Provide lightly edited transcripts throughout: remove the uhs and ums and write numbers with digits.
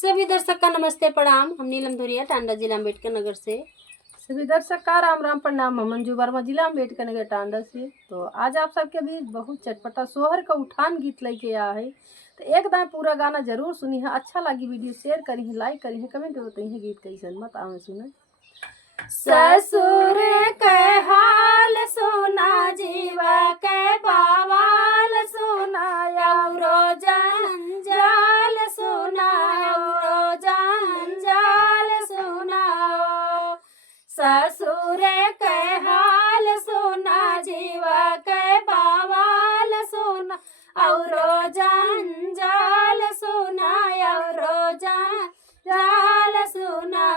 सभी दर्शक का नमस्ते प्रणाम। हम नीलम धुरिया, टांडा जिला अम्बेडकर नगर से। सभी दर्शक का राम राम प्रणाम। हम मंजू वर्मा, जिला अम्बेडकर नगर टांडा से। तो आज आप सबके बीच बहुत चटपटा सोहर का उठान गीत लेके आया है। तो एकदम पूरा गाना जरूर सुनी है। अच्छा लगी वीडियो शेयर करी है, लाइक करी है, कमेंट बताई है गीत कैसन मत आवे सुने। ससुर के हाल सुना, जीवा के बवाल सुना, औरो जंजाल सुना, औरो जंजाल सुना। ससुर के हाल सुना, जीवा के बवाल सुना, औरो जंजाल सुना, औरो जंजाल सुना।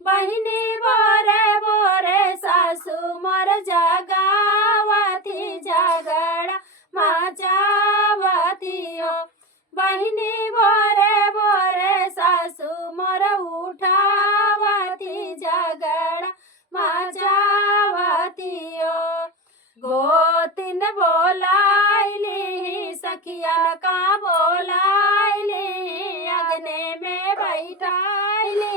बहिनी बोरे बोरे सासू मोर जगावती, झगड़ा मचावती हो। बहिनी बोरे बोरे सासू मोर उठावती, झगड़ा मचावती हो। गोतिन बोलाइली, सखियन का बोलाइली, अगने में बैठाइली,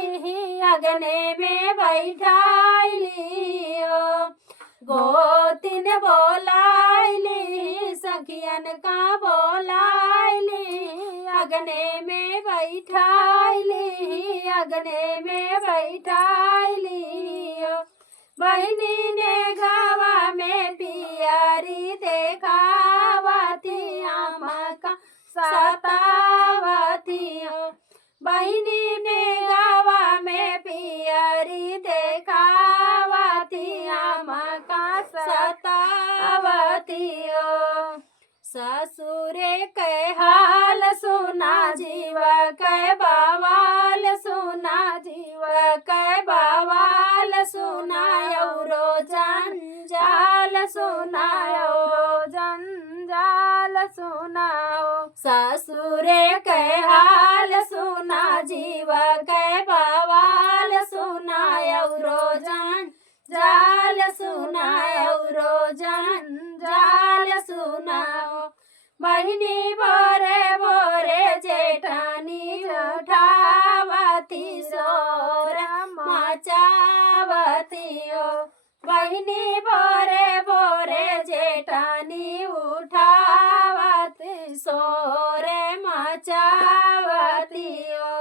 अगने में बैठाइली ओ। गोतिन बोलाइली, सखियन का बोलाइली, अगने में बैठाइली, अगने में बैठाइली ओ। बहिनी ने गावा में पियरी देखावती, आमा का सतावती हो। बहिनी में गावा में पियरी देखावती, आमा का सतावती हो। ससुरे के हाल सुना, जीवा के बवाल सुना, जीवा के बवाल सुना, औरो जंजाल सुना, औरो जंजाल सुनाओ। ससुरे के हाल सुना, जीवा के बवाल सुना, औरो जंजाल सुना, औरो जंजाल सुनाओ। बहिनी बोरे बोरे जेठानी उठावती, शोर मचावती हो। बहिनी बोरे बोरे जेठानी उठावती, शोर मचावती हो।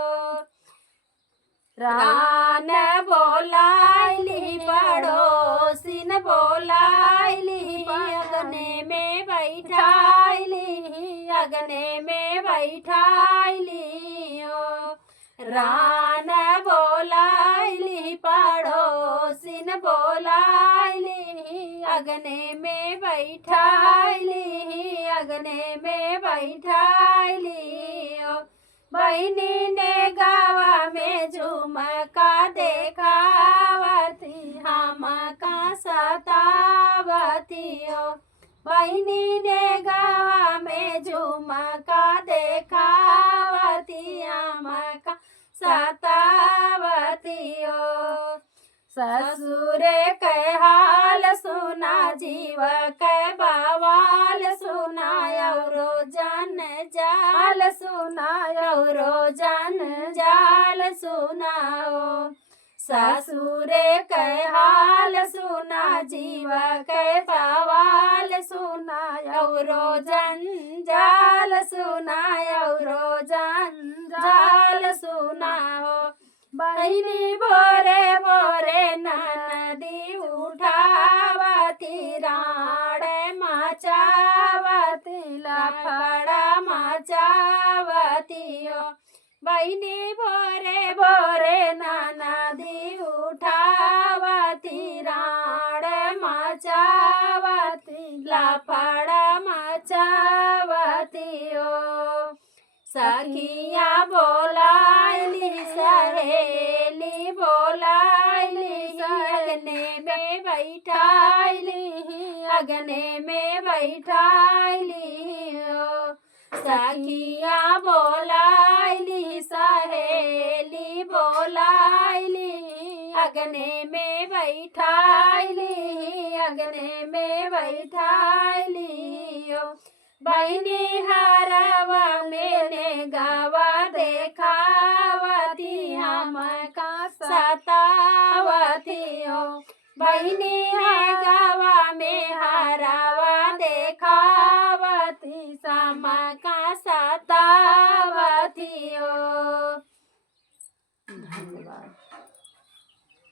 रान बोलाइली, पड़ोसिन बोलाइली, अगने में बैठाइली, अगने में बैठाइली ओ। रान बोलाइली, पड़ोसिन बोलाइली, अगने में बैठाइली, अगने में बैठाइली ओ। बहिनी ने गावा में झुमका देखावती, हम का सतावती हो। बहिनी ने गावा में झुमका देखावती, हम का सतावती हो। ससुर के हाल सुना, जीवा के बवाल सुना, औरो जंजाल सुना, औरो जंजाल सुनाओ। ससुर के हाल सुना, जीवा के बवाल सुना, औरो जंजाल सुना, औरो जंजाल सुनाओ। बहिनी बोरे बोरे ननदी उठावती, राड़ मचावती, लफड़ा मचावती हो। बहिनी बोरे बोरे ननदी उठावती, राड़ मचावती, लफड़ा मचावती हो। सखिया बोलाइली, सहेली बोलाइली, अगने में बैठाइली, अगने में बैठाइली हो। सखिया बोलाइली, सहेली बोलाइली, अगने में बैठाइली, अगने में बैठाइली हो। बहिनी हरवा में ने गावा